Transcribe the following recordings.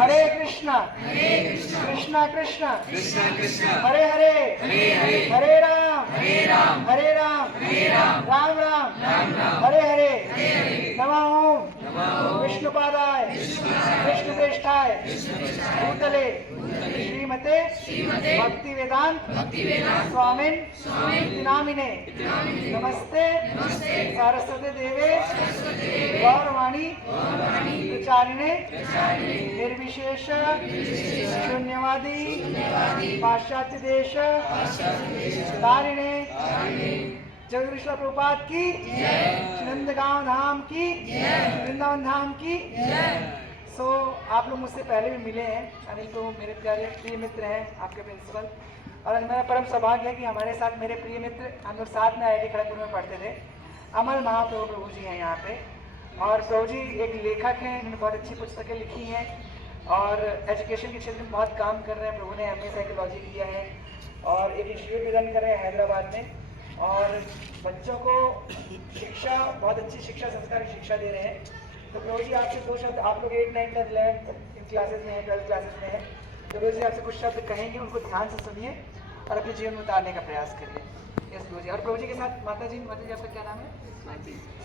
हरे कृष्णा कृष्णा कृष्णा हरे हरे हरे राम राम राम हरे हरे नमः ओम विष्णुपादाय विष्णुप्रेष्ठाय भूतले श्रीमते भक्ति वेदांत स्वामिन नामिने नमस्ते सरस्वती देवे गौरवाणी प्रचारिणे निर्विशेष शून्यवादी पाश्चात्य देश तारिणे जगदीश्वर प्रभुपाद की नंदगांव धाम की वृंदावन धाम की। सो आप लोग मुझसे पहले भी मिले हैं, अनिल तो मेरे प्यारे प्रिय मित्र हैं, आपके प्रिंसिपल। और आज मेरा परम सौभाग्य है कि हमारे साथ मेरे प्रिय मित्र, हम लोग साथ में IIT खड़गपुर में पढ़ते थे, अमल महाप्रभु प्रभु जी हैं यहाँ पे। और प्रभु जी एक लेखक हैं, इन्होंने बहुत अच्छी पुस्तकें लिखी हैं और एजुकेशन के क्षेत्र में बहुत काम कर रहे हैं। प्रभु ने MA साइकोलॉजी किया है और एक इंस्टीट्यूट भी रन कर रहे हैं हैदराबाद में, और बच्चों को शिक्षा, बहुत अच्छी शिक्षा, संस्कार की शिक्षा दे रहे हैं। तो प्रभु जी आपसे दो शब्द, आप लोग 8, 9, 10, 11 क्लासेज में हैं, 12 क्लासेस में हैं, तो प्रभु जी आपसे कुछ शब्द कहेंगे, उनको ध्यान से सुनिए और अपने जीवन में उतारने का प्रयास करिए। यस प्रभु जी। और प्रभु जी के साथ माता जी आपका क्या नाम है?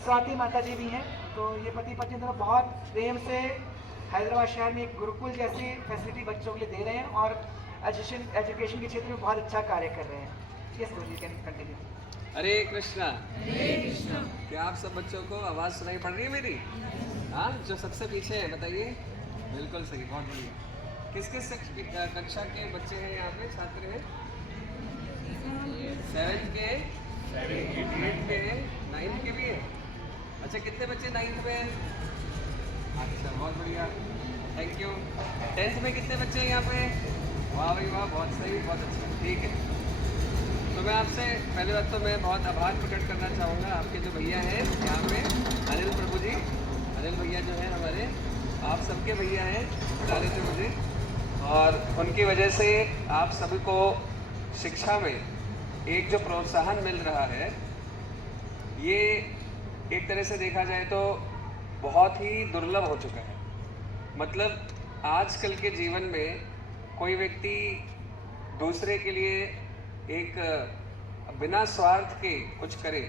स्वाति माता जी भी हैं। तो ये पति पत्नी दोनों बहुत प्रेम से हैदराबाद शहर में एक गुरुकुल जैसी फैसिलिटी बच्चों के लिए दे रहे हैं और एजुकेशन के क्षेत्र में बहुत अच्छा कार्य कर रहे हैं। यस प्रभु जी, कैन कंटिन्यू। हरे कृष्णा। क्या आप सब बच्चों को आवाज़ सुनाई पड़ रही है मेरी? हाँ, जो सबसे पीछे है बताइए। बिल्कुल सही, बहुत बढ़िया। किस किस कक्षा के बच्चे हैं यहाँ पे, छात्र हैं? 7 के, 8 के, 9 के भी है। अच्छा, कितने बच्चे 9th में हैं? अच्छा, बहुत बढ़िया, थैंक यू। 10th में कितने बच्चे हैं यहाँ पे? वाह भाई वाह, बहुत सही, बहुत अच्छा, ठीक है। तो मैं आपसे पहले बात तो मैं बहुत आभार प्रकट करना चाहूँगा आपके जो भैया हैं यहाँ पे, अनिल प्रभु जी। अनिल भैया जो हैं हमारे, आप सबके भैया हैं, सारे थे मुझे, और उनकी वजह से आप सभी को शिक्षा में एक जो प्रोत्साहन मिल रहा है, ये एक तरह से देखा जाए तो बहुत ही दुर्लभ हो चुका है। मतलब आजकल के जीवन में कोई व्यक्ति दूसरे के लिए एक बिना स्वार्थ के कुछ करे,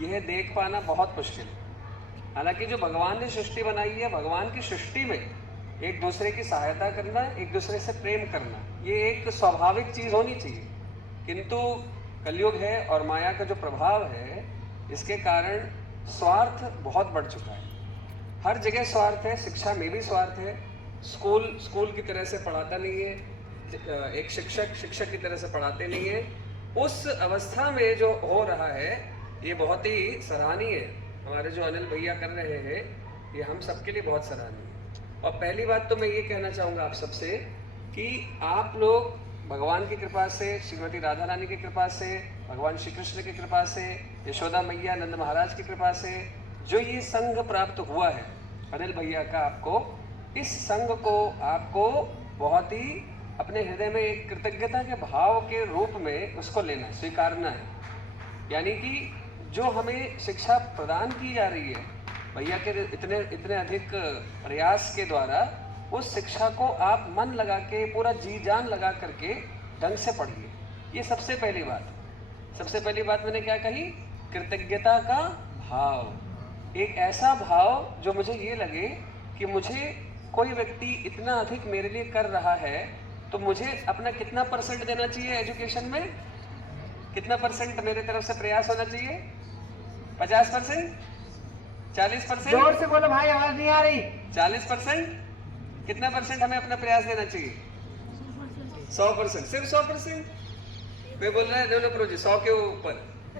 यह देख पाना बहुत मुश्किल है। हालांकि जो भगवान ने सृष्टि बनाई है, भगवान की सृष्टि में एक दूसरे की सहायता करना, एक दूसरे से प्रेम करना, ये एक स्वाभाविक चीज़ होनी चाहिए। किंतु कलयुग है और माया का जो प्रभाव है, इसके कारण स्वार्थ बहुत बढ़ चुका है। हर जगह स्वार्थ है, शिक्षा में भी स्वार्थ है। स्कूल की तरह से पढ़ाता नहीं है, एक शिक्षक की तरह से पढ़ाते नहीं है। उस अवस्था में जो हो रहा है, ये बहुत ही सराहनीय है। हमारे जो अनिल भैया कर रहे हैं, ये हम सबके लिए बहुत सराहनीय है। और पहली बात तो मैं ये कहना चाहूँगा आप सबसे कि आप लोग भगवान की कृपा से, श्रीमती राधा रानी की कृपा से, भगवान श्री कृष्ण की कृपा से, यशोदा मैया, नंद महाराज की कृपा से जो ये संघ प्राप्त हुआ है अनिल भैया का, आपको इस संघ को आपको बहुत ही अपने हृदय में एक कृतज्ञता के भाव के रूप में उसको लेना, स्वीकारना है। यानी कि जो हमें शिक्षा प्रदान की जा रही है भैया के इतने अधिक प्रयास के द्वारा, उस शिक्षा को आप मन लगा के, पूरा जी जान लगा करके ढंग से पढ़िए। ये सबसे पहली बात मैंने क्या कही? कृतज्ञता का भाव। एक ऐसा भाव जो मुझे ये लगे कि मुझे कोई व्यक्ति इतना अधिक मेरे लिए कर रहा है, तो मुझे अपना कितना % देना चाहिए एजुकेशन में? कितना % मेरे तरफ से प्रयास होना चाहिए? 50%? 40%? जोर से बोलो भाई, आवाज नहीं आ रही। 40%? कितना % हमें अपना प्रयास देना चाहिए? 100%। सिर्फ 100%? मैं बोल रहा है प्रभु जी 100 के ऊपर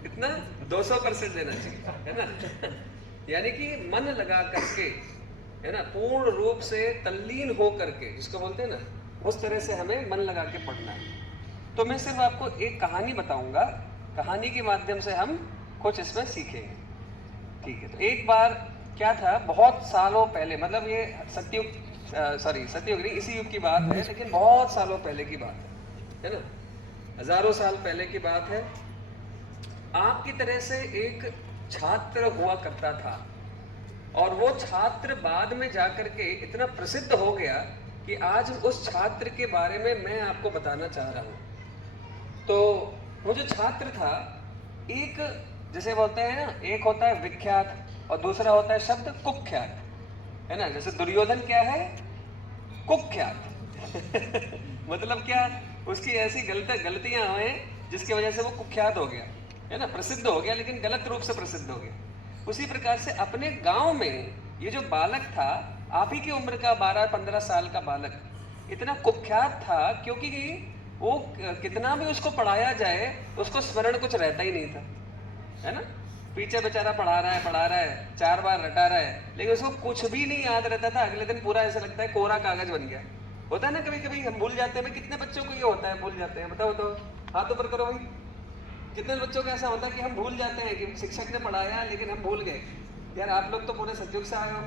कितना? 200% देना चाहिए, है ना? यानी कि मन लगा करके, है ना, पूर्ण रूप से तल्लीन हो करके, जिसको बोलते हैं ना, उस तरह से हमें मन लगा के पढ़ना है। तो मैं सिर्फ आपको एक कहानी बताऊंगा, कहानी के माध्यम से हम कुछ इसमें सीखेंगे, ठीक है? तो एक बार क्या था, बहुत सालों पहले, मतलब ये सतयुग नहीं, इसी युग की बात है, लेकिन बहुत सालों पहले की बात है ना, हजारों साल पहले की बात है। आपकी तरह से एक छात्र हुआ करता था, और वो छात्र बाद में जाकर के इतना प्रसिद्ध हो गया कि आज उस छात्र के बारे में मैं आपको बताना चाह रहा हूँ। तो वो जो छात्र था, एक जैसे बोलते हैं ना, एक होता है विख्यात और दूसरा होता है शब्द कुख्यात, है ना। जैसे दुर्योधन क्या है? कुख्यात मतलब क्या? उसकी ऐसी गलतियां हुए जिसकी वजह से वो कुख्यात हो गया, है ना, प्रसिद्ध हो गया, लेकिन गलत रूप से प्रसिद्ध हो गया। उसी प्रकार से अपने गांव में ये जो बालक था, आप ही की उम्र का 12-15 साल का बालक, इतना कुख्यात था क्योंकि वो कितना भी उसको पढ़ाया जाए उसको स्मरण कुछ रहता ही नहीं था, है ना। पीछे बेचारा पढ़ा रहा है 4 बार रटा रहा है, लेकिन उसको कुछ भी नहीं याद रहता था। अगले दिन पूरा ऐसा लगता है कोरा कागज बन गया। होता है ना कभी कभी हम भूल जाते हैं। कितने बच्चों को ये होता है, भूल जाते हैं? बताओ हाथ ऊपर करो भाई। कितने बच्चों को ऐसा होता है कि हम भूल जाते हैं कि शिक्षक ने पढ़ाया लेकिन हम भूल गए? यार आप लोग तो पूरे सतयुग से आए हो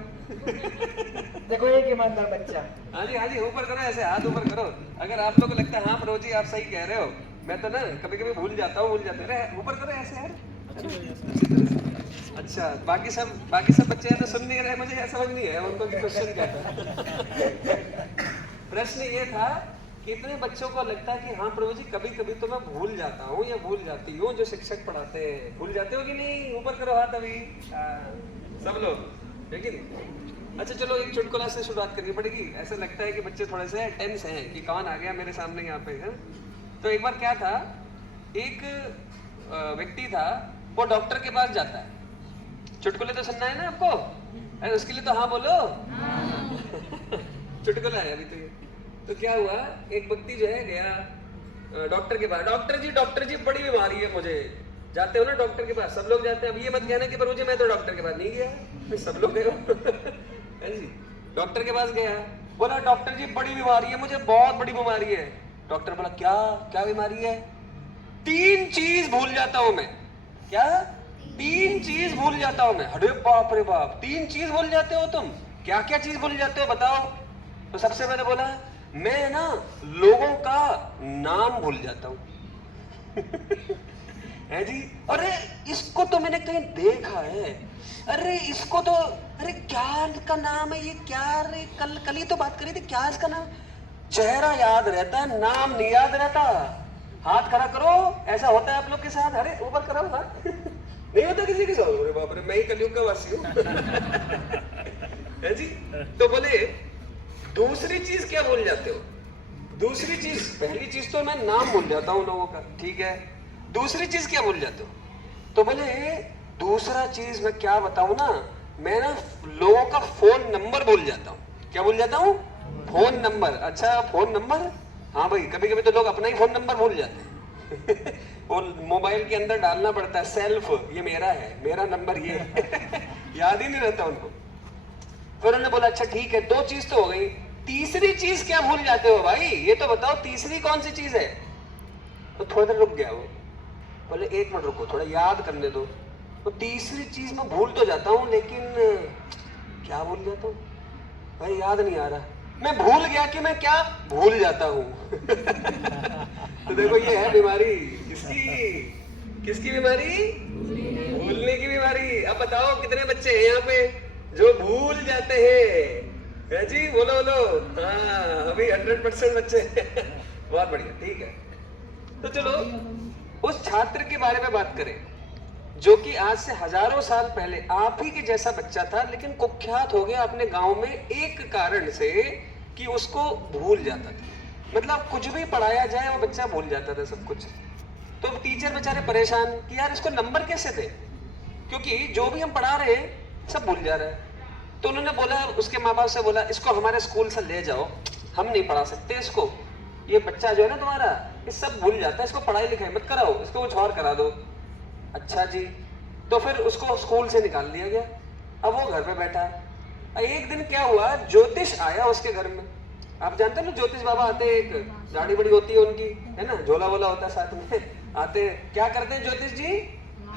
देखो एक ईमानदार बच्चा। हाँ जी ऊपर करो, ऐसे हाथ ऊपर करो। अगर आप लोग को लगता है हाँ प्रभु जी आप सही कह रहे हो, मैं तो ना कभी कभी भूल जाता हूँ, ऊपर करो ऐसे यार। अच्छा, बाकी सब बच्चे हैं तो सुन नहीं रहे, मुझे समझ नहीं है उनको क्वेश्चन क्या था। प्रश्न ये था कि इतने बच्चों को लगता है कि हाँ प्रभु जी कभी कभी तो मैं भूल जाता हूँ या भूल जाती हूँ जो शिक्षक पढ़ाते हैं। भूल जाते हो कि नहीं? ऊपर करो हाथ अभी सब लोग, लेकिन अच्छा चलो एक चुटकुला से शुरुआत करनी पड़ेगी। ऐसा लगता है कि बच्चे थोड़े से टेंस हैं कि कौन आ गया मेरे सामने यहाँ पे, है। तो एक बार क्या था, एक व्यक्ति था, वो डॉक्टर के पास जाता है। चुटकुले तो सुनना है ना आपको? अरे उसके लिए तो हाँ बोलो। चुटकुला है अभी तो ये। तो क्या हुआ, एक व्यक्ति जो है गया डॉक्टर के पास। डॉक्टर जी बड़ी बीमारी है मुझे। जाते हो ना डॉक्टर के पास, सब लोग जाते हैं। अब ये मत कहना कि प्रभु जी मैं तो डॉक्टर के पास नहीं गया, सब लोग गए हो जी। डॉक्टर के पास गया, बोला डॉक्टर जी बड़ी बीमारी है मुझे, बहुत बड़ी बीमारी है। डॉक्टर बोला क्या क्या बीमारी है? 3 चीज भूल जाता हूं मैं। क्या? 3 चीज भूल जाता हूं मैं। अरे बाप रे बाप, 3 चीज भूल जाते हो तुम? क्या क्या चीज भूल जाते हो बताओ? तो सबसे पहले बोला मैं ना लोगों का नाम भूल जाता हूं। है जी। अरे इसको तो मैंने कहीं देखा है, अरे इसको तो, अरे क्या का नाम है ये, क्या? अरे कल ही तो बात करी थी, क्या इसका नाम? चेहरा याद रहता है, नाम नहीं याद रहता। हाथ खड़ा करो, ऐसा होता है आप लोग के साथ? अरे ऊपर करो हाथ। नहीं होता किसी के साथ? अरे बाप रे, मैं ही कलयुग का वासी हूँ। है जी। तो बोले दूसरी चीज क्या भूल जाते हो? दूसरी चीज, पहली चीज तो मैं नाम भूल जाता हूँ लोगों का, ठीक है। दूसरी चीज क्या भूल जाते हो? तो बोले दूसरा चीज मैं क्या बताऊं ना, मैं ना लोगों का फोन नंबर भूल जाता हूँ। क्या भूल जाता हूँ? Phone number. अच्छा फोन नंबर, हाँ भाई कभी कभी तो लोग अपना ही फोन नंबर भूल जाते हैं। वो मोबाइल के अंदर डालना पड़ता है सेल्फ, ये मेरा है, मेरा नंबर ये। याद ही नहीं रहता उनको। फिर उन्होंने बोला अच्छा ठीक है, 2 चीज तो हो गई, तीसरी चीज क्या भूल जाते हो भाई, ये तो बताओ तीसरी कौन सी चीज है? तो थोड़ा देर रुक गया वो, बोले 1 मिनट रुको, थोड़ा याद करने दो। तो तीसरी चीज मैं भूल तो जाता हूँ, लेकिन क्या भूल जाता हूँ भाई, याद नहीं आ रहा। मैं भूल गया कि मैं क्या भूल जाता हूँ। तो देखो ये है बीमारी किसकी बीमारी? भूलने की बीमारी। अब बताओ कितने बच्चे हैं यहाँ पे जो भूल जाते हैं? है जी, बोलो हाँ अभी 100% बच्चे। बहुत बढ़िया, ठीक है। तो चलो उस छात्र के बारे में बात करें जो कि आज से हजारों साल पहले आप ही के जैसा बच्चा था, लेकिन कुख्यात हो गया अपने गांव में एक कारण से कि उसको भूल जाता था। मतलब कुछ भी पढ़ाया जाए वो बच्चा भूल जाता था सब कुछ। तो टीचर बेचारे परेशान कि यार इसको नंबर कैसे दे, क्योंकि जो भी हम पढ़ा रहे हैं सब भूल जा रहा है। तो उन्होंने बोला, उसके माँ बाप से बोला इसको हमारे स्कूल से ले जाओ, हम नहीं पढ़ा सकते इसको, ये बच्चा जो है ना तुम्हारा ये सब भूल जाता है, इसको पढ़ाई लिखाई मत कराओ, इसको कुछ और करा दो। अच्छा जी। तो फिर उसको स्कूल से निकाल दिया गया। अब वो घर पे बैठा है। एक दिन क्या हुआ, ज्योतिष आया उसके घर में। आप जानते हो ना ज्योतिष बाबा आते हैं, एक गाड़ी बड़ी होती है उनकी, है ना, झोला वोला होता है साथ में। आते क्या करते हैं ज्योतिष जी?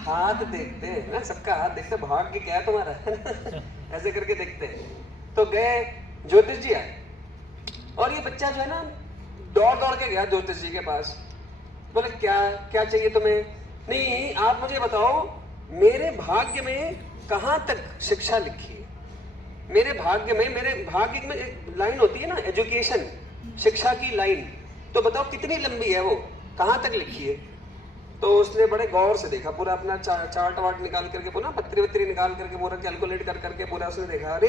हाथ देखते हैं ना, सबका हाथ देखते, भाग्य क्या है तुम्हारा, ऐसे करके देखते हैं। तो गए ज्योतिष जी आए, और ये बच्चा जो है ना दौड़ दौड़ के गया ज्योतिष जी के पास। बोले क्या क्या चाहिए तुम्हें? नहीं आप मुझे बताओ मेरे भाग्य में कहां तक शिक्षा लिखी है। मेरे भाग्य में एक लाइन होती है ना, एजुकेशन, शिक्षा की लाइन, तो बताओ कितनी लंबी है वो, कहाँ तक लिखी है? तो उसने बड़े गौर से देखा, पूरा अपना चार्ट वार्ट निकाल करके, पूरा पत्री वत्री निकाल करके, पूरा कैलकुलेट कर करके पूरा उसने देखा, अरे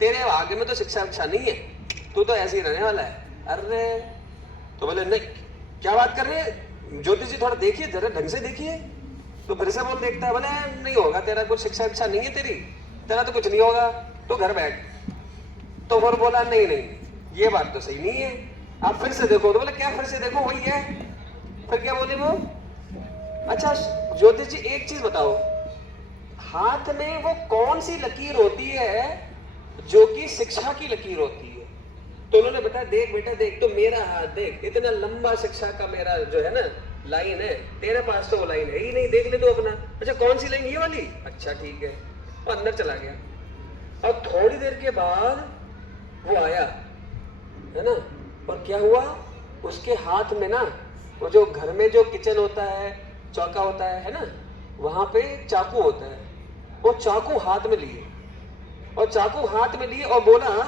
तेरे भाग्य में तो शिक्षा अच्छा नहीं है, तू तो ऐसे ही रहने वाला है। अरे तो बोले नहीं, क्या बात कर रहे हैं ज्योतिष जी, थोड़ा देखिए, जरा ढंग से देखिए। तो फिर से बोल देखता है, बोले नहीं होगा, तेरा कुछ शिक्षा अच्छा नहीं है, तेरा तो कुछ नहीं होगा, तो घर बैठ। तो फिर बोला नहीं नहीं ये बात तो सही नहीं है, आप फिर से देखो। तो बोले क्या फिर से देखो, वही है। फिर क्या बोले वो, अच्छा ज्योतिष जी एक चीज बताओ, हाथ में वो कौन सी लकीर होती है जो कि शिक्षा की लकीर होती है? तो उन्होंने बताया, देख बेटा देख, तो मेरा हाथ देख, इतना लंबा शिक्षा का मेरा जो है ना लाइन है, तेरे पास तो वो लाइन है ही नहीं, देख ले तो अपना। अच्छा कौन सी लाइन, ये वाली? अच्छा ठीक है। और अंदर चला गया। और थोड़ी देर के बाद वो आया, है ना, और क्या हुआ, उसके हाथ में ना वो जो घर में जो किचन होता है, चौका होता है ना, वहां पे चाकू होता है, वो चाकू हाथ में लिए, और चाकू हाथ में लिए और बोला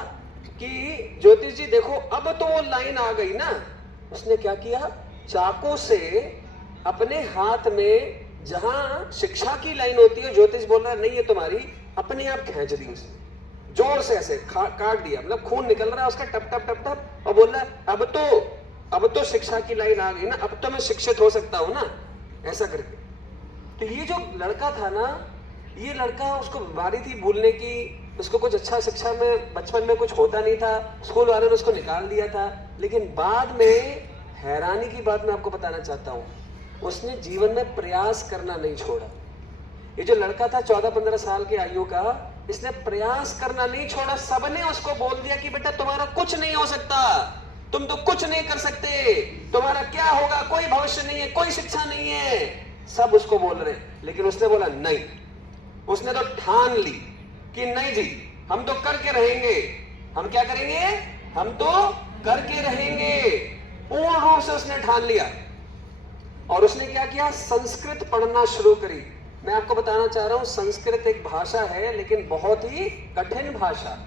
कि ज्योतिष जी देखो अब तो वो लाइन आ गई ना। उसने क्या किया, चाकू से अपने हाथ में जहां शिक्षा की लाइन होती है, ज्योतिष बोल रहा है नहीं ये तुम्हारी, अपने आप खींच दी उसने, जोर से ऐसे काट दिया, मतलब खून निकल रहा है उसका टप टप टप टप, और बोल रहा है अब तो शिक्षा की लाइन आ गई ना, अब तो मैं शिक्षित हो सकता हूं ना, ऐसा करके। तो ये जो लड़का था ना, ये लड़का, उसको बीमारी थी भूलने की, उसको कुछ अच्छा शिक्षा में बचपन में कुछ होता नहीं था, स्कूल वालों ने उसको निकाल दिया था, लेकिन बाद में हैरानी की बात मैं आपको बताना चाहता हूँ, उसने जीवन में प्रयास करना नहीं छोड़ा। ये जो लड़का था 14-15 साल की आयु का, इसने प्रयास करना नहीं छोड़ा। सबने उसको बोल दिया कि बेटा तुम्हारा कुछ नहीं हो सकता, तुम तो कुछ नहीं कर सकते, तुम्हारा क्या होगा, कोई भविष्य नहीं है, कोई शिक्षा नहीं है, सब उसको बोल रहे हैं। लेकिन उसने बोला नहीं, उसने तो ठान ली कि नहीं जी हम तो करके रहेंगे। हम क्या करेंगे, हम तो करके रहेंगे, पूर्ण रूप से उसने ठान लिया। और उसने क्या किया, संस्कृत पढ़ना शुरू करी। मैं आपको बताना चाह रहा हूं, संस्कृत एक भाषा है, लेकिन बहुत ही कठिन भाषा,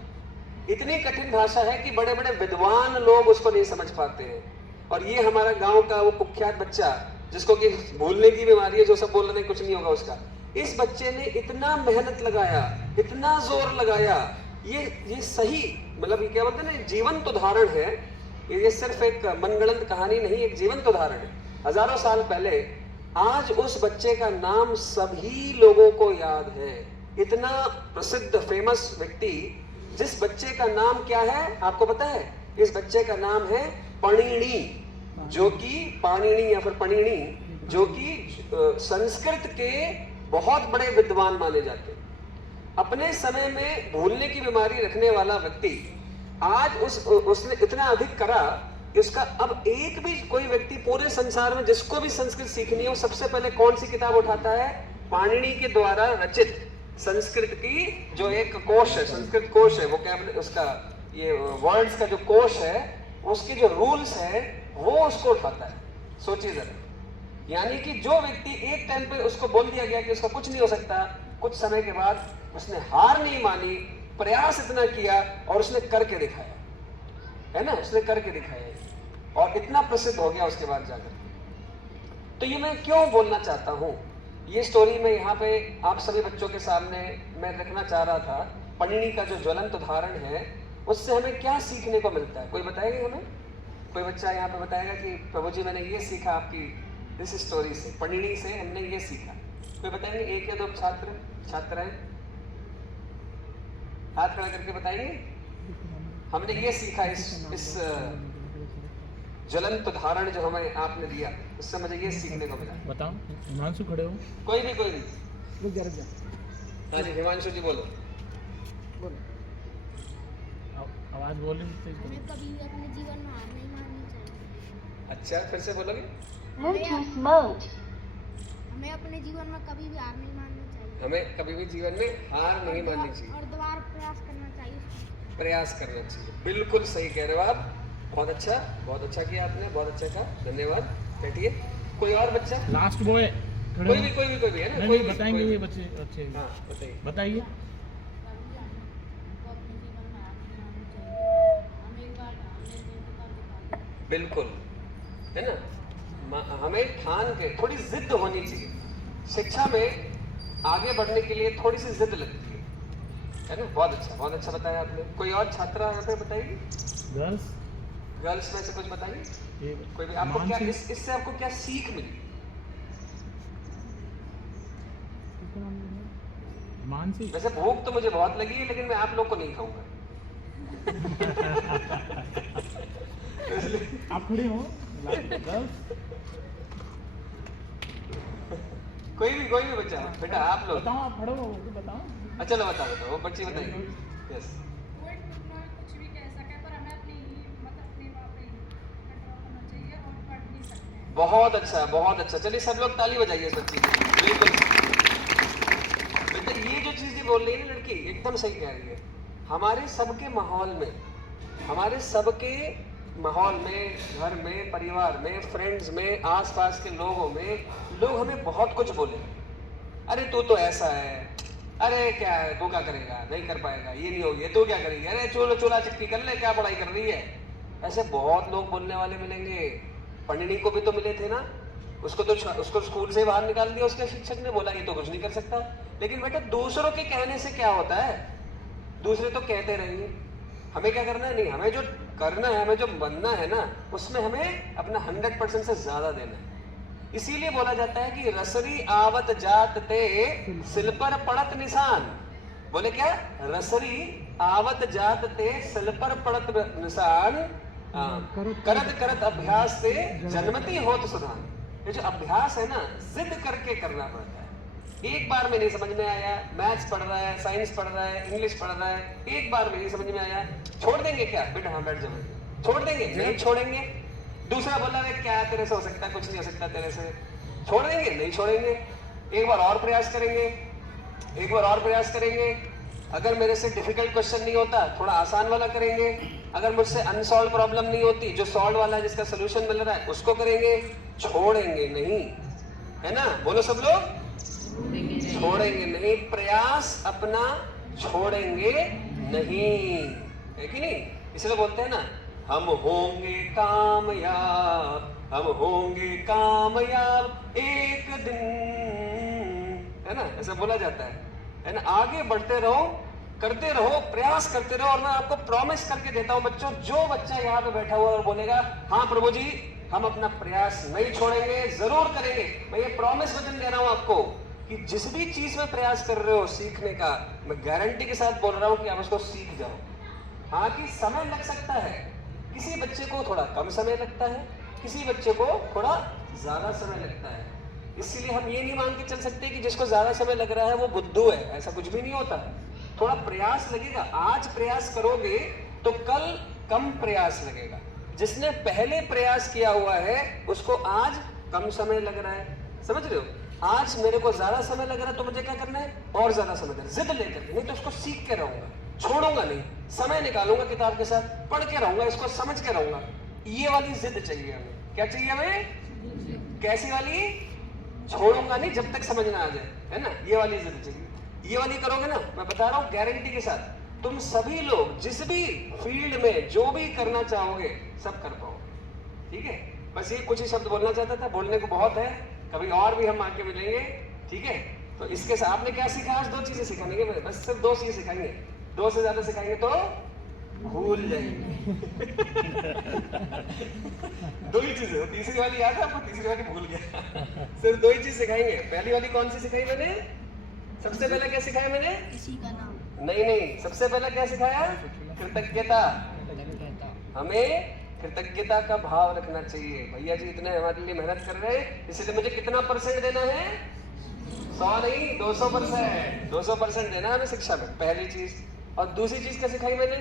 इतनी कठिन भाषा है कि बड़े बड़े विद्वान लोग उसको नहीं समझ पाते हैं। और ये हमारा गांव का वो कुख्यात बच्चा जिसको कि भूलने की बीमारी है, जो सब बोल रहे हैं कुछ नहीं होगा उसका, इस बच्चे ने इतना मेहनत लगाया, इतना जोर लगाया, ये सही, मतलब ये क्या बोलते हैं ना, जीवंत उदाहरण है। ये सिर्फ एक मनगढ़ंत कहानी नहीं, एक जीवंत उदाहरण है। हजारों साल पहले आज उस बच्चे का नाम सभी लोगों को याद है। इतना प्रसिद्ध फेमस व्यक्ति, जिस बच्चे का नाम क्या है आपको पता है? इस बच्चे का नाम है पणिनि, जो कि पाणिनि या फिर पणिनि, जो कि संस्कृत के बहुत बड़े विद्वान माने जाते हैं। अपने समय में भूलने की बीमारी रखने वाला व्यक्ति आज उसने इतना अधिक करा कि उसका अब एक भी कोई व्यक्ति पूरे संसार में जिसको भी संस्कृत सीखनी है, वो सबसे पहले कौन सी किताब उठाता है? पाणिनि के द्वारा रचित संस्कृत की जो एक कोश है, संस्कृत कोश है, वो क्या उसका ये वर्ड्स का जो कोश है, उसके जो रूल्स है वो उसको उठाता है। सोचिए जरा, यानी कि जो व्यक्ति एक टाइम पे उसको बोल दिया गया कि उसका कुछ नहीं हो सकता, कुछ समय के बाद उसने हार नहीं मानी, प्रयास इतना किया और उसने करके दिखाया, है ना, उसने करके दिखाया और इतना प्रसिद्ध हो गया उसके बाद जाकर। तो ये मैं क्यों बोलना चाहता हूँ, ये स्टोरी में यहाँ पे आप सभी बच्चों के सामने मैं रखना चाह रहा था। पणिनि का जो ज्वलंत उदाहरण है, उससे हमें क्या सीखने को मिलता है? कोई बताएगा हमें? कोई बच्चा यहाँ पे बताएगा कि प्रभु जी मैंने ये सीखा आपकी इस स्टोरी से, पणिनि से हमने ये सीखा। कोई बताएंगे? एक या दो छात्राएं हाथ खड़ा करके बताएंगे, हमने ये सीखा इस ज्वलंत उदाहरण जो हमें आपने दिया, उससे मुझे ये सीखने को मिला। बताओ, हिमांशु खड़े हो? कोई भी हाँ जी, हिमांशु जी बोलो। आवाज बोल रही थी। हमें कभी भी अपने जीवन में हार नहीं माननी चाहिए। अच्छा, फिर से बोलोगे? हमें अपने जीवन में कभी भी हार नहीं माननी चाहिए। हमें कभी भी जीवन में हार नहीं माननी चाहिए और दोबारा प्रयास करना चाहिए। प्रयास करना चाहिए, बिल्कुल सही कह रहे हो आप। बहुत अच्छा किया आपने, बहुत अच्छा कहा, धन्यवाद। बैठिए। कोई और बच्चा? लास्ट बॉय कोई भी है ना? नहीं, बताएंगे ये बच्चे अच्छे। हाँ बताइए। बताइए। बिल्कुल, है ना। हमें ठान के, थोड़ी जिद होनी चाहिए शिक्षा में। आगे बढ़ने के लिए थोड़ी सी जिद लगती है ना। बहुत अच्छा बताया आपने। कोई और छात्रा यहाँ पे बताइए, गर्ल्स गर्ल्स में से कुछ बताइए। ये कोई भी आपको क्या मानसी इससे आपको क्या सीख मिली? मानसी वैसे भूख तो मुझे बहुत लगी है, लेकिन मैं आप लोग को नहीं खाऊंगा। आप खड़े हो गर्ल्स कोई भी बच्चा, बेटा आप लोग बताओ, आप खड़े हो तो बताओ। अच्छा लो बताओ वो बच्ची बताइए। यस, कोई कुछ भी कह सके, पर हमें अपनी ही मतलब अपने वहाँ पे कंट्रोल करना चाहिए और पढ़ नहीं सकते हैं। बहुत अच्छा। चलिए सब लोग ताली बजाइए इस बच्ची की। बिल्कुल बेटा, ये जो चीज बोल रही है ना लड़की, एकदम सही कह रही है। हमारे सबके माहौल में, घर में, परिवार में, फ्रेंड्स में, आसपास के लोगों में लोग हमें बहुत कुछ बोले। अरे तू तो ऐसा है, अरे क्या है, तू क्या करेगा, नहीं कर पाएगा, ये नहीं होगी, तू क्या करेगी, अरे चूल्हा चिट्ठी कर ले, क्या पढ़ाई कर रही है। ऐसे बहुत लोग बोलने वाले मिलेंगे। पंडित को भी तो मिले थे ना, उसको स्कूल से बाहर निकाल दिया उसके शिक्षक ने, बोला ये तो कुछ नहीं कर सकता। लेकिन बेटा दूसरों के कहने से क्या होता है, दूसरे तो कहते रहेंगे। हमें क्या करना है, नहीं, हमें जो करना है, हमें जो बनना है ना, उसमें हमें अपना 100% से ज्यादा देना है। इसीलिए बोला जाता है कि रसरी आवत जात ते सिल पर पड़त निशान। बोले क्या, रसरी आवत जात ते सिल पर पड़त निशान, करत अभ्यास से जन्मती होत सुधान। ये जो अभ्यास है ना, जिद करके करना पड़ता है। एक बार में नहीं समझ में आया, मैथ्स पढ़ रहा है, साइंस पढ़ रहा है, इंग्लिश पढ़ रहा है, एक बार में नहीं समझ में आया, छोड़ देंगे क्या बेटा? हाँ बैठ जाओ, छोड़ देंगे? नहीं छोड़ेंगे। दूसरा बोला वे क्या तेरे से हो सकता है, कुछ नहीं हो सकता तेरे से, छोड़ देंगे? नहीं छोड़ेंगे। एक बार और प्रयास करेंगे, अगर मेरे से डिफिकल्ट क्वेश्चन नहीं होता, थोड़ा आसान वाला करेंगे। अगर मुझसे अनसॉल्व प्रॉब्लम नहीं होती, जो सॉल्व वाला है, जिसका सोल्यूशन मिल रहा है, उसको करेंगे। छोड़ेंगे नहीं, है ना? बोलो सब लोग, छोड़ेंगे नहीं। प्रयास अपना छोड़ेंगे नहीं, है कि नहीं? इसलिए बोलते हैं ना, हम होंगे कामयाब एक दिन, है ना? ऐसा बोला जाता है ना? आगे बढ़ते रहो, करते रहो, प्रयास करते रहो। और मैं आपको प्रॉमिस करके देता हूं बच्चों, जो बच्चा यहाँ पे बैठा हुआ और बोलेगा हाँ प्रभु जी हम अपना प्रयास नहीं छोड़ेंगे, जरूर करेंगे, मैं ये प्रॉमिस वचन दे रहा हूं आपको कि जिस भी चीज में प्रयास कर रहे हो सीखने का, मैं गारंटी के साथ बोल रहा हूं कि आप उसको सीख जाओ। हाँ कि समय लग सकता है, किसी बच्चे को थोड़ा कम समय लगता है, किसी बच्चे को थोड़ा ज्यादा समय लगता है। इसीलिए हम ये नहीं मान के चल सकते कि जिसको ज्यादा समय लग रहा है वो बुद्धू है, ऐसा कुछ भी नहीं होता। थोड़ा प्रयास लगेगा, आज प्रयास करोगे तो कल कम प्रयास लगेगा। जिसने पहले प्रयास किया हुआ है उसको आज कम समय लग रहा है, समझ रहे हो? आज मेरे को ज्यादा समय लग रहा है तो मुझे क्या करना है, और ज्यादा समय देना, जिद लेकर के, नहीं तो उसको सीख के रहूंगा, छोड़ूंगा नहीं, समय निकालूंगा किताब के साथ, पढ़ के रहूंगा, इसको समझ के रहूंगा। ये वाली जिद चाहिए हमें। क्या चाहिए हमें? कैसी वाली? छोड़ूंगा नहीं जब तक समझ ना आ जाए, है ना? ये वाली जिद चाहिए। ये वाली करोगे ना, मैं बता रहा हूँ गारंटी के साथ, तुम सभी लोग जिस भी फील्ड में जो भी करना चाहोगे सब कर पाओगे। ठीक है, बस ये कुछ ही शब्द बोलना चाहता था, बोलने को बहुत है, कभी और भी हम आके मिलेंगे। ठीक है, तो इसके साथ आपने क्या सीखा? आज 2 चीजें सिखाएंगे, बस सिर्फ 2 चीजें सिखाएंगे, 2 से ज्यादा सिखाएंगे तो भूल जाएंगे। 2 ही चीजें, तीसरी वाली याद है आपको? तीसरी वाली भूल गया। सिर्फ 2 ही चीज सिखाएंगे। पहली वाली कौन सी सिखाई मैंने? सबसे पहले क्या सिखाया मैंने? किसी का नाम नहीं, सबसे पहले क्या सिखाया? कृतज्ञता। हमें कृतज्ञता का भाव रखना चाहिए। भैया जी इतने हमारे लिए मेहनत कर रहे हैं, इसलिए मुझे कितना % देना है? 100 नहीं, 200%। 200% देना है हमें शिक्षा में, पहली चीज। और दूसरी चीज क्या सिखाई मैंने?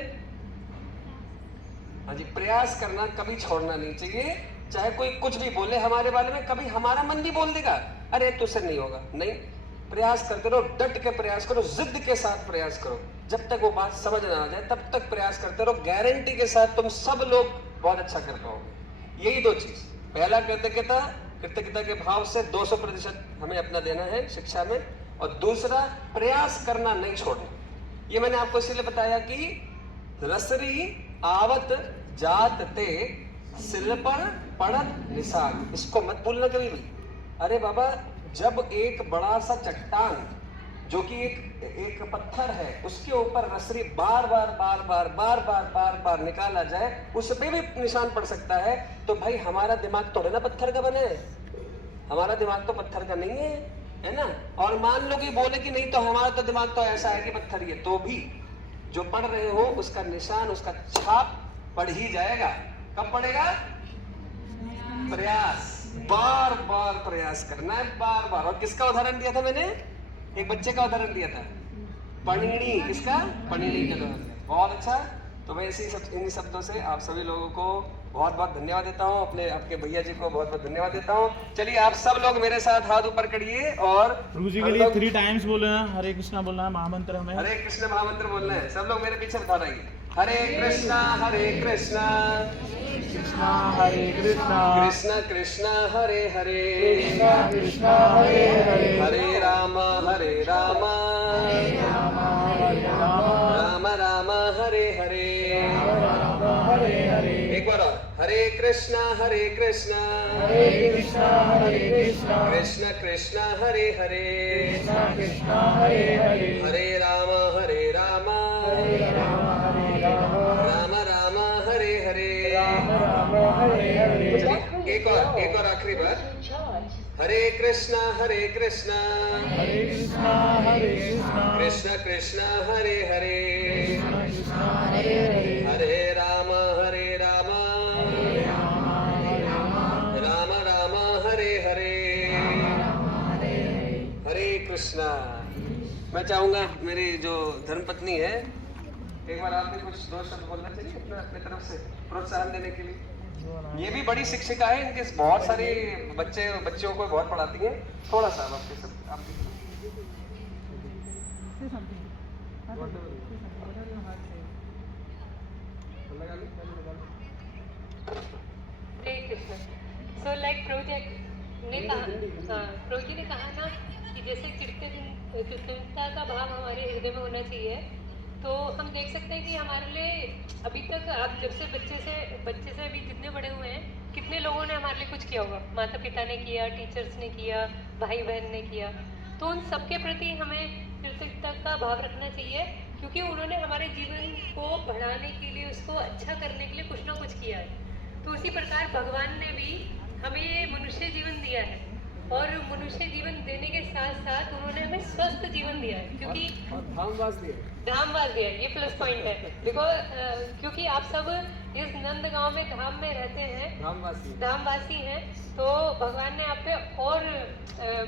हाँ जी, प्रयास करना, कभी छोड़ना नहीं चाहिए। चाहे कोई कुछ भी बोले हमारे बारे में, कभी हमारा मन भी बोल देगा अरे तुझसे नहीं होगा, नहीं, प्रयास करते रहो, डट के प्रयास करो, जिद के साथ प्रयास करो, जब तक वो बात समझ ना आ जाए तब तक प्रयास करते रहो। गारंटी के साथ तुम सब लोग बहुत अच्छा कर पाओगे। यही 2 चीज, पहला कृतज्ञता के भाव से 200% हमें अपना देना है शिक्षा में, और दूसरा प्रयास करना नहीं छोड़ना। ये मैंने आपको इसलिए बताया कि रसरी आवत जात ते सिर पर पड़त निशान, इसको मत भूलना कभी भी। अरे बाबा, जब एक बड़ा सा चट्टान जो कि एक पत्थर है, उसके ऊपर रसरी बार बार निकाला जाए, उस पे भी निशान पड़ सकता है। तो भाई हमारा दिमाग थोड़ा ना पत्थर का बने है, हमारा दिमाग तो पत्थर का नहीं है ना। और मान लो कि बोले कि नहीं, तो हमारा तो दिमाग तो ऐसा है कि पत्थर ही है, तो भी जो पढ़ रहे हो उसका निशान, उसका छाप पड़ ही जाएगा। कब पड़ेगा? प्रयास, बार बार प्रयास करना है, बार बार। और किसका उदाहरण दिया था मैंने? एक बच्चे का उदाहरण दिया था, पणिनी। किसका? पणिनी का उदाहरण। बहुत अच्छा। तो मैं इन्हीं शब्दों से आप सभी लोगों को बहुत बहुत धन्यवाद देता हूँ, आपके भैया जी को बहुत बहुत धन्यवाद देता हूँ। चलिए आप सब लोग मेरे साथ हाथ ऊपर करिए और प्रभु जी के लिए 3 टाइम्स बोलना है, हरे कृष्णा बोलना है, महामंत्र हमें। हरे कृष्ण महामंत्र बोलना है। सब लोग मेरे पीछे बता रही, हरे कृष्णा कृष्णा हरे कृष्णा कृष्ण कृष्ण हरे हरे, कृष्णा हरे हरे, हरे राम राम राम हरे हरे। हरे हरे। एक बार और, हरे कृष्णा कृष्णा कृष्ण कृष्ण हरे हरे, कृष्णा हरे हरे, हरे राम राम राम हरे हरे। चलिए एक और आखिरी बार, हरे कृष्णा कृष्णा कृष्ण कृष्ण हरे हरे, हरे राम राम राम हरे हरे। हरे कृष्णा। मैं चाहूंगा मेरी जो धर्मपत्नी है, एक बार आपने कुछ 2 शब्द बोलना चाहिए अपने तरफ से प्रोत्साहन देने के लिए। ये भी बड़ी शिक्षिका है, इनके बहुत सारे बच्चों को बहुत पढ़ाती हैं। थोड़ा सा आपके सब सो लाइक प्रोजेक्ट ने कहा, प्रोजी ने कहा ना कि जैसे कृतज्ञता का भाव हमारे हृदय में होना चाहिए। तो हम देख सकते हैं कि हमारे लिए अभी तक आप जब से बच्चे से अभी जितने बड़े हुए हैं, कितने लोगों ने हमारे लिए कुछ किया होगा। माता पिता ने किया, टीचर्स ने किया, भाई बहन ने किया। तो उन सबके प्रति हमें कृतज्ञता का भाव रखना चाहिए, क्योंकि उन्होंने हमारे जीवन को बढ़ाने के लिए, उसको अच्छा करने के लिए कुछ ना कुछ किया है। तो उसी प्रकार भगवान ने भी हमें ये मनुष्य जीवन दिया है, और मनुष्य जीवन देने के साथ साथ उन्होंने हमें स्वस्थ जीवन दिया है, क्योंकि धामवास दिया है। ये प्लस पॉइंट है। देखो क्योंकि आप सब इस नंद गांव में धाम में रहते हैं, धामवासी हैं, तो भगवान ने आप पे और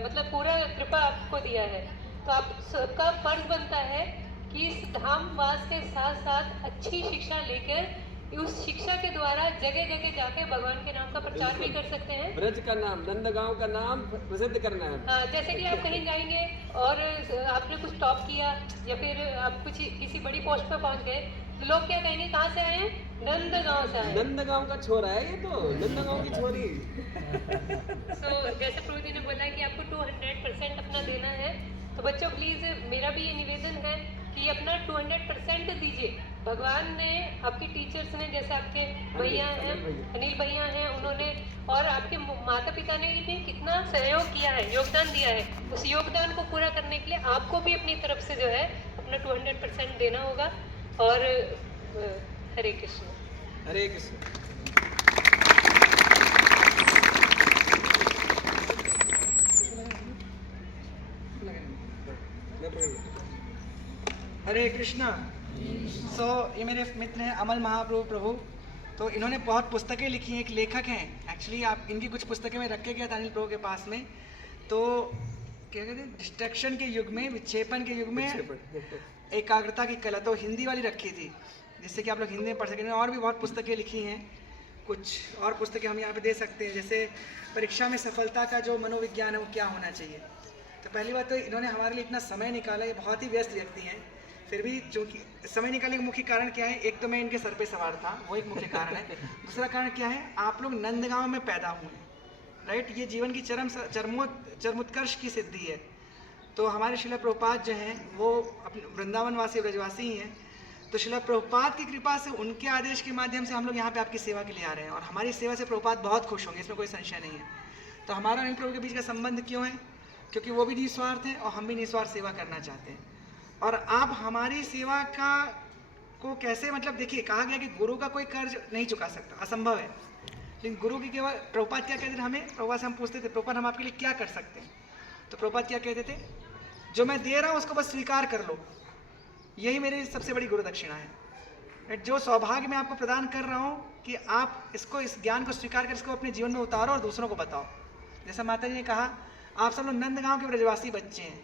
मतलब पूरा कृपा आपको दिया है। तो आप सबका फर्ज बनता है कि इस धामवास के साथ साथ अच्छी शिक्षा लेकर उस शिक्षा के द्वारा जगह जगह जाके भगवान के नाम का प्रचार भी कर सकते हैं। ब्रज का नाम, नंदगांव का नाम प्रसिद्ध करना है। हाँ, जैसे कि आप कहीं जाएंगे और आपने कुछ टॉप किया या फिर आप कुछ किसी बड़ी पोस्ट पे पहुंच गए, तो लोग क्या कहेंगे, कहाँ से आए हैं? नंदगांव से आए। नंदगांव का छोरा है ये, तो नंदगांव की छोरी। जैसे प्रभु जी ने बोला कि आपको 200% अपना देना है, तो बच्चों प्लीज मेरा भी ये निवेदन है कि अपना 200% दीजिए। भगवान ने, आपके टीचर्स ने, जैसे आपके भैया हैं, अनिल भैया हैं, उन्होंने, और आपके माता पिता ने भी कितना सहयोग किया है, योगदान दिया है। उस योगदान को पूरा करने के लिए आपको भी अपनी तरफ से जो है अपना 200% देना होगा। और हरे कृष्ण। हरे कृष्ण। हरे कृष्णा। ये मेरे मित्र हैं अमल महाप्रभु। तो इन्होंने बहुत पुस्तकें लिखी हैं, एक लेखक हैं एक्चुअली। आप इनकी कुछ पुस्तकें मैं रख के गया था अनिल प्रभु के पास में। तो क्या कहते हैं, डिस्ट्रक्शन के युग में, विक्षेपण के युग में एकाग्रता की कला, तो हिंदी वाली रखी थी, जिससे कि आप लोग हिंदी में पढ़ सकें। और भी बहुत पुस्तकें लिखी हैं, कुछ और पुस्तकें हम यहाँ पे दे सकते हैं, जैसे परीक्षा में सफलता का जो मनोविज्ञान है वो क्या होना चाहिए। तो पहली बात तो इन्होंने हमारे लिए इतना समय निकाला, ये बहुत ही व्यस्त व्यक्ति हैं, फिर भी चूँकि समय निकालने का मुख्य कारण क्या है, एक तो मैं इनके सर पे सवार था, वो एक मुख्य कारण है। दूसरा कारण क्या है, आप लोग नंदगांव में पैदा हुए, राइट। ये जीवन की चरमोत्कर्ष की सिद्धि है। तो हमारे श्रील प्रभुपाद जो हैं वो अपने वृंदावन वासी, ब्रजवासी ही हैं। तो श्रील प्रभुपाद की कृपा से, उनके आदेश के माध्यम से हम लोग यहाँ पे आपकी सेवा के लिए आ रहे हैं, और हमारी सेवा से प्रभुपाद बहुत खुश होंगे, इसमें कोई संशय नहीं है। तो हमारा अनिल प्रभु के बीच का संबंध क्यों है? क्योंकि वो भी निस्वार्थ हैं और हम भी निस्वार्थ सेवा करना चाहते हैं। और आप हमारी सेवा को कैसे, मतलब देखिए, कहा गया कि गुरु का कोई कर्ज नहीं चुका सकता, असंभव है। लेकिन गुरु की केवल, प्रभुपाद क्या कहते थे हमें? प्रभुपाद से हम पूछते थे, प्रभुपाद हम आपके लिए क्या कर सकते हैं? तो प्रभुपाद क्या कहते थे? जो मैं दे रहा हूँ उसको बस स्वीकार कर लो, यही मेरी सबसे बड़ी गुरु दक्षिणा है। जो सौभाग्य मैं आपको प्रदान कर रहा हूँ कि आप इसको, इस ज्ञान को स्वीकार कर इसको अपने जीवन में उतारो और दूसरों को बताओ। जैसा माता जी ने कहा, आप सब लोग नंदगांव के ब्रजवासी बच्चे हैं,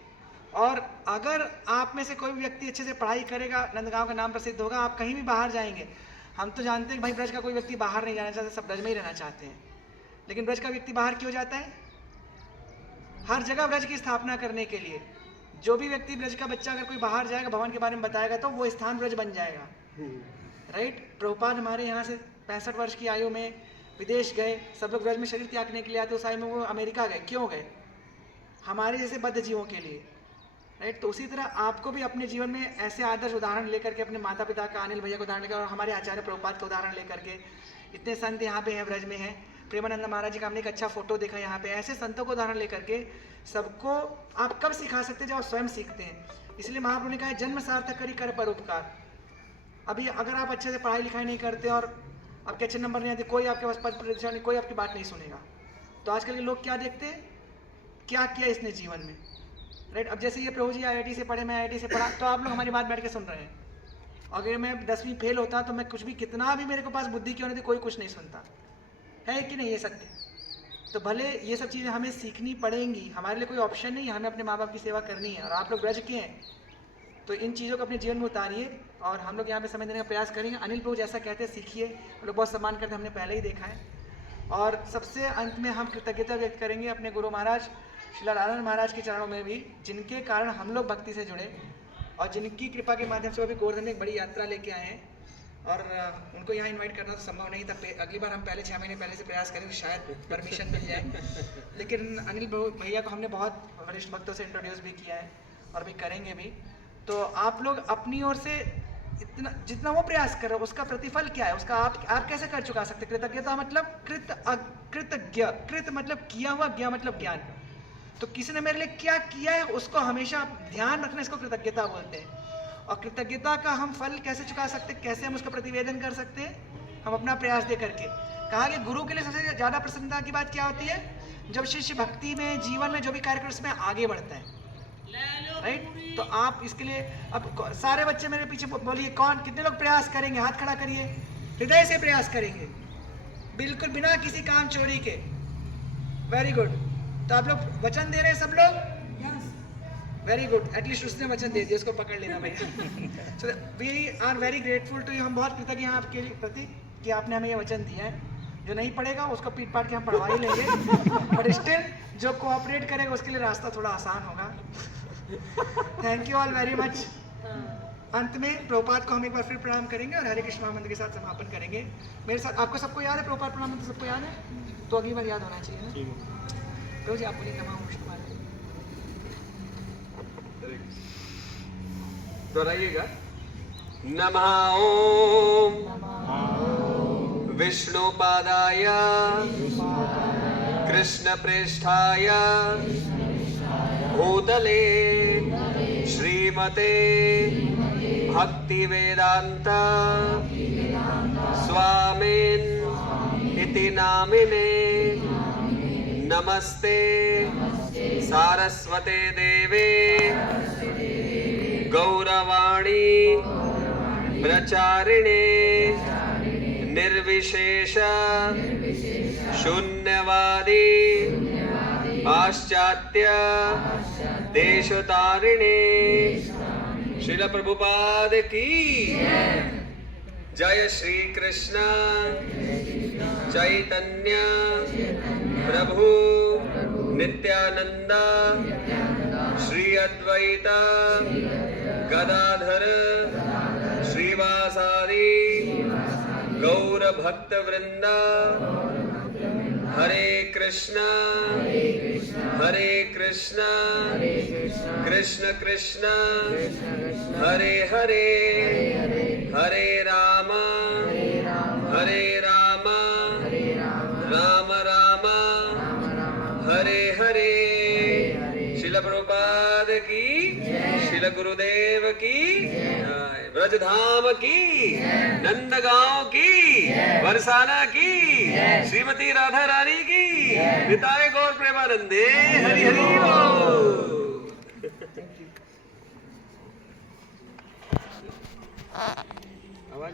और अगर आप में से कोई भी व्यक्ति अच्छे से पढ़ाई करेगा, नंदगांव का नाम प्रसिद्ध होगा, आप कहीं भी बाहर जाएंगे। हम तो जानते हैं कि भाई ब्रज का कोई व्यक्ति बाहर नहीं जाना चाहता, सब ब्रज में ही रहना चाहते हैं। लेकिन ब्रज का व्यक्ति बाहर क्यों जाता है? हर जगह ब्रज की स्थापना करने के लिए। जो भी व्यक्ति, ब्रज का बच्चा अगर कोई बाहर जाएगा, भगवान के बारे में बताएगा, तो वो स्थान ब्रज बन जाएगा। राइट? प्रभुपाद हमारे यहाँ से 65 वर्ष की आयु में विदेश गए, सब लोग ब्रज में शरीर त्यागने के लिए आते, उस आयु में वो अमेरिका गए। क्यों गए? हमारे जैसे बद्ध जीवों के लिए। राइट? तो उसी तरह आपको भी अपने जीवन में ऐसे आदर्श उदाहरण लेकर के, अपने माता पिता का, अनिल भैया का उदाहरण लेकर, और हमारे आचार्य प्रभुपाद का उदाहरण लेकर के, इतने संत यहाँ पे हैं, ब्रज में हैं, प्रेमानंद महाराज जी का हमने एक अच्छा फोटो देखा यहाँ पे, ऐसे संतों को उदाहरण लेकर के सबको आप कब सिखा सकते हैं? जब आप स्वयं सीखते हैं। इसलिए महाप्रभु ने कहा है, जन्म सार्थक करी कर परोपकार। अभी अगर आप अच्छे से पढ़ाई लिखाई नहीं करते और आपके अच्छे नंबर नहीं आते, कोई आपके पास पद प्रतिष्ठा नहीं, कोई आपकी बात नहीं सुनेगा। तो आजकल के लोग क्या देखते हैं? क्या किया इसने जीवन में। राइट? अब जैसे ये प्रभु जी IIT से पढ़े, मैं IIT से पढ़ा, तो आप लोग हमारी बात बैठ के सुन रहे हैं। अगर मैं 10वीं फेल होता तो मैं कुछ भी, कितना भी मेरे को पास बुद्धि क्यों नहीं थी, कोई कुछ नहीं सुनता है कि नहीं? ये सत्य। तो भले ये सब चीज़ें हमें सीखनी पड़ेंगी, हमारे लिए कोई ऑप्शन नहीं है, हमें अपने माँ बाप की सेवा करनी है। और आप लोग ब्रज के हैं, तो इन चीज़ों को अपने जीवन में उतारिए, और हम लोग यहाँ पे समय देने का प्रयास करेंगे। अनिल प्रभु जैसा कहते हैं, सीखिए। हम लोग बहुत सम्मान करते हैं, हमने पहले ही देखा है। और सबसे अंत में हम कृतज्ञता व्यक्त करेंगे अपने गुरु महाराज श्रील राधानंद महाराज के चरणों में भी, जिनके कारण हम लोग भक्ति से जुड़े, और जिनकी कृपा के माध्यम से वो भी गोवर्धन में एक बड़ी यात्रा लेके आए हैं। और उनको यहाँ इनवाइट करना तो संभव नहीं था। अगली बार हम पहले 6 महीने पहले से प्रयास करेंगे, शायद परमिशन मिल जाए। लेकिन अनिल भैया को हमने बहुत वरिष्ठ भक्तों से इंट्रोड्यूस भी किया है, और भी करेंगे भी। तो आप लोग अपनी ओर से इतना, जितना वो प्रयास कर रहे हो, उसका प्रतिफल क्या है, उसका आप कैसे कर चुका सकते? कृतज्ञता मतलब कृतज्ञ, कृत मतलब किया हुआ, ज्ञ मतलब ज्ञान। तो किसी ने मेरे लिए क्या किया है, उसको हमेशा ध्यान रखना, इसको कृतज्ञता बोलते हैं। और कृतज्ञता का हम फल कैसे चुका सकते हैं, कैसे हम उसका प्रतिवेदन कर सकते हैं? हम अपना प्रयास दे करके। कहा कि गुरु के लिए सबसे ज़्यादा प्रसन्नता की बात क्या होती है? जब शिष्य भक्ति में, जीवन में जो भी कार्य करता है, उसमें आगे बढ़ता है। राइट? तो आप इसके लिए, अब सारे बच्चे मेरे पीछे बोलिए, कौन, कितने लोग प्रयास करेंगे? हाथ खड़ा करिए। हृदय से प्रयास करेंगे, बिल्कुल बिना किसी काम चोरी के। Very good. तो आप लोग वचन दे रहे हैं सब लोग? Very good. एटलीस्ट उसने वचन दे दिया, उसको पकड़ लेना भैया। So we are very grateful to you. हम बहुत कृतज्ञ हैं आपके प्रति कि आपने हमें ये वचन दिया है। जो नहीं पढ़ेगा उसको पीट पाट के हम पढ़वा ही लेंगे, बट स्टिल जो कोऑपरेट करेगा उसके लिए रास्ता थोड़ा आसान होगा। Thank you all very much. अंत में प्रभुपाद को हम एक बार फिर प्रणाम करेंगे और हरे कृष्ण महामंत्र के साथ समापन करेंगे। मेरे साथ आपको सबको याद है प्रभुपाद प्रणाम मंत्र? सबको याद है? तो अगली बार याद होना चाहिए ना। प्रभु जी आप बोलिए, नमः ओम विष्णु पादाय। दोहराइएगा। नमः ओम विष्णुपादाय कृष्ण प्रेष्ठाय भूतले श्रीमते भक्ति वेदांत स्वामिन् इति नामिने नमस्ते सारस्वते देवे गौरवाणी प्रचारिणे निर्विशेष शून्यवादी पाश्चात्य देशतारिणे। श्रील प्रभुपाद की जय। श्री कृष्ण चैतन्य प्रभु नित्यानंद श्री अद्वैत गदाधर श्रीवासादि गौर भक्त वृंद। हरे कृष्ण कृष्ण कृष्ण हरे हरे हरे राम हरे राम राम राम हरे हरे। शिल प्रभुपाद की, शिल गुरुदेव की जय। ब्रजधाम की, नंदगांव की, बरसाना की, श्रीमती राधा रानी की, निताय गौर प्रेमानंदे हरि हरि बोल।